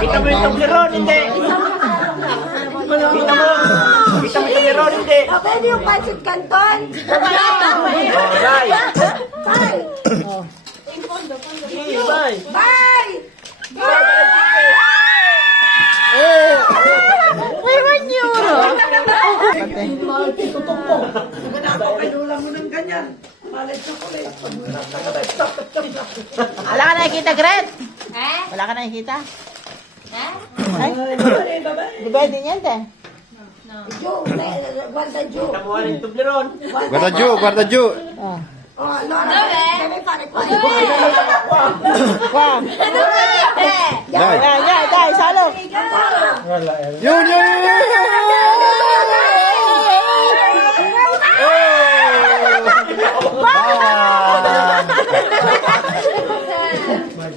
Kita mo yung Toblerone, hindi. Kita mo yung Toblerone, hindi. Pwede yung pancit canton. Bye. Bye. Bye. Bye. May 1 euro. Panulang mo ng ganyan. Malay chocolate. Wala ka nakikita, Gret? Wala ka nakikita? Ay, di ba din yan, te? Joe, guarda Joe. Namuha rin yung Toblerone. Guarda giù. Oh, no. Deve fare qua. Wow. Dai. Dai, salo. Yun.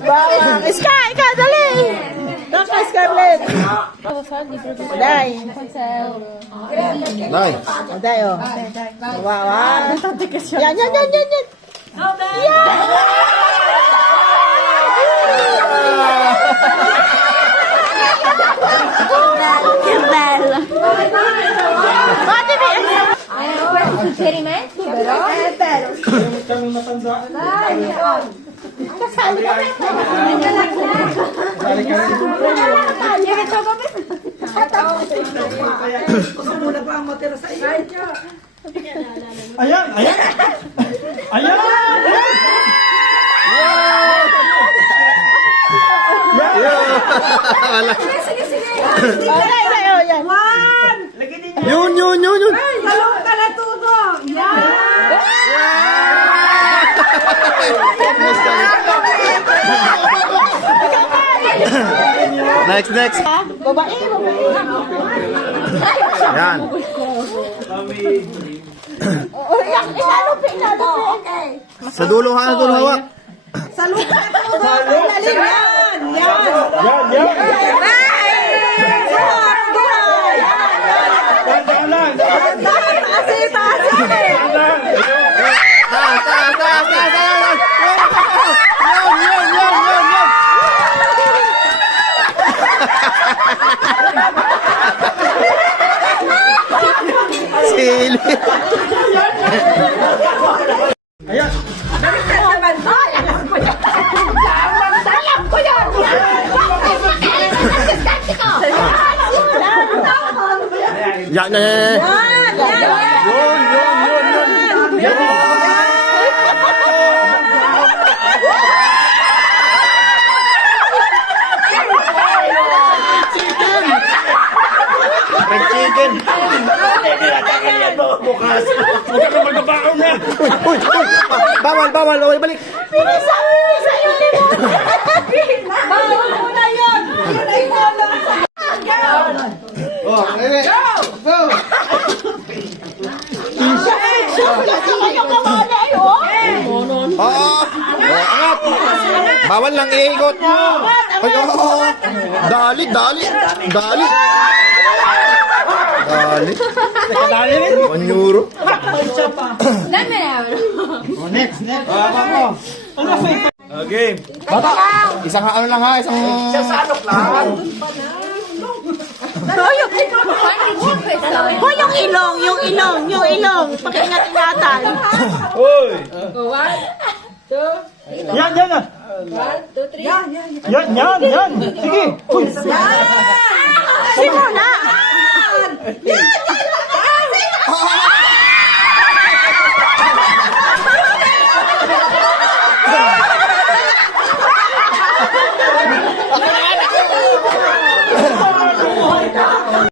Bawang. Sky, dali. Daka, Scarlett. Dai. Dai. Dai, oh. Wow. Yan. Che bello. Fatemi. Suggerimento però? È bello. Dai, kasali ka rin. Gusto mo na ba ang matira sa iyo? Ayan! Yan. Yun. Talong ka na tudo. Next. Babae. Yan. Okay. Sa dulo hawak. Sa lupa na tudo. Ilalim yan. Yun. Sili. Yan. Chicken. Bukas. Huwag ka magbabaon na. Uy. Bawal. Uy, balik. Pinisa yung limon. Bawal mo na yun. Oh, go. Yung kawali, oh. Angat. Bawal lang iikot. Ay, Dali. Dali. 1 euro. Next. Okay. Isang ano lang ha, isang... Hoy, yung ilong. Pakingat-ingatan. Hoy. Yan. 1, 2, 3. Yan. Sige. Uy. Simula.